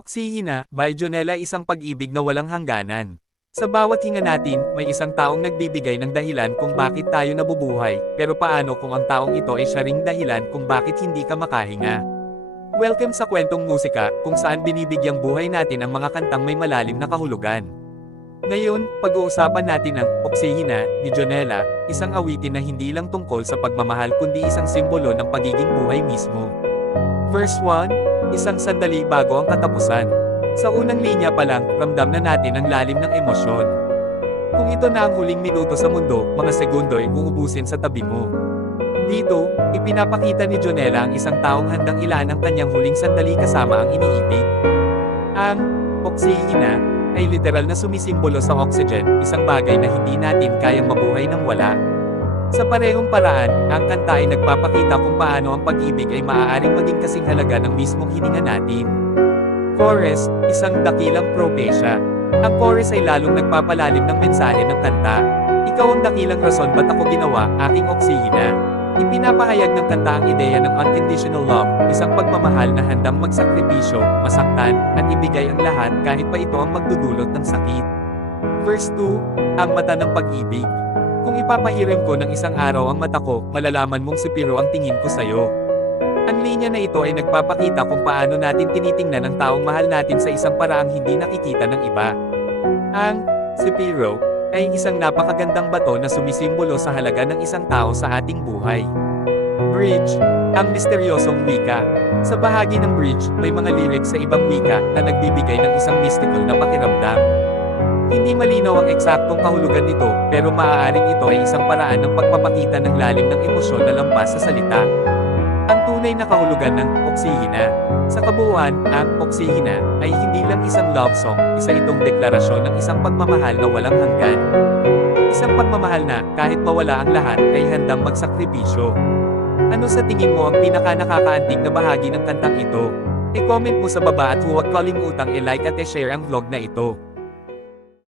Oksihina, by Jonella isang pag-ibig na walang hangganan. Sa bawat hinga natin, may isang taong nagbibigay ng dahilan kung bakit tayo nabubuhay, pero paano kung ang taong ito ay siya ring dahilan kung bakit hindi ka makahinga? Welcome sa kwentong musika, kung saan binibigyang buhay natin ang mga kantang may malalim na kahulugan. Ngayon, pag-uusapan natin ang Oksihina ni Jonella, isang awitin na hindi lang tungkol sa pagmamahal kundi isang simbolo ng pagiging buhay mismo. Verse 1, isang sandali bago ang katapusan. Sa unang linya pa lang, ramdam na natin ang lalim ng emosyon. Kung ito na ang huling minuto sa mundo, mga segundo ay uubusin sa tabi mo. Dito, ipinapakita ni Jonella ang isang taong handang ilaan ang kanyang huling sandali kasama ang iniibig. Ang oksihina ay literal na sumisimbolo sa oxygen, isang bagay na hindi natin kayang mabuhay ng wala. Sa parehong paraan, ang kanta ay nagpapakita kung paano ang pag-ibig ay maaaring maging kasing halaga ng mismong hininga natin. Chorus, isang dakilang propesya. Ang chorus ay lalong nagpapalalim ng mensahe ng kanta. Ikaw ang dakilang rason ba't ako ginawa, aking oksihina. Ipinapahayag ng kanta ang ideya ng unconditional love, isang pagmamahal na handang magsakripisyo, masaktan, at ibigay ang lahat kahit pa ito ang magdudulot ng sakit. Verse 2, ang mata ng pag-ibig. Kung ipapahiram ko ng isang araw ang mata ko, malalaman mong si Piro ang tingin ko sa'yo. Ang linya na ito ay nagpapakita kung paano natin tinitingnan ang taong mahal natin sa isang paraang hindi nakikita ng iba. Ang Sepiro ay isang napakagandang bato na sumisimbolo sa halaga ng isang tao sa ating buhay. Bridge, ang misteryosong wika. Sa bahagi ng bridge, may mga lyrics sa ibang wika na nagbibigay ng isang mystical na pakiramdam. Hindi malinaw ang eksaktong kahulugan nito, pero maaaring ito ay isang paraan ng pagpapakita ng lalim ng emosyon na lampas sa salita. Ang tunay na kahulugan ng oksihina. Sa kabuuan, ang oksihina ay hindi lang isang love song, isa itong deklarasyon ng isang pagmamahal na walang hanggan. Isang pagmamahal na, kahit mawala ang lahat, ay handang magsakripisyo. Ano sa tingin mo ang pinaka nakakaantig na bahagi ng kantang ito? E-comment mo sa baba at huwag kalimutang i-like at i-share ang vlog na ito.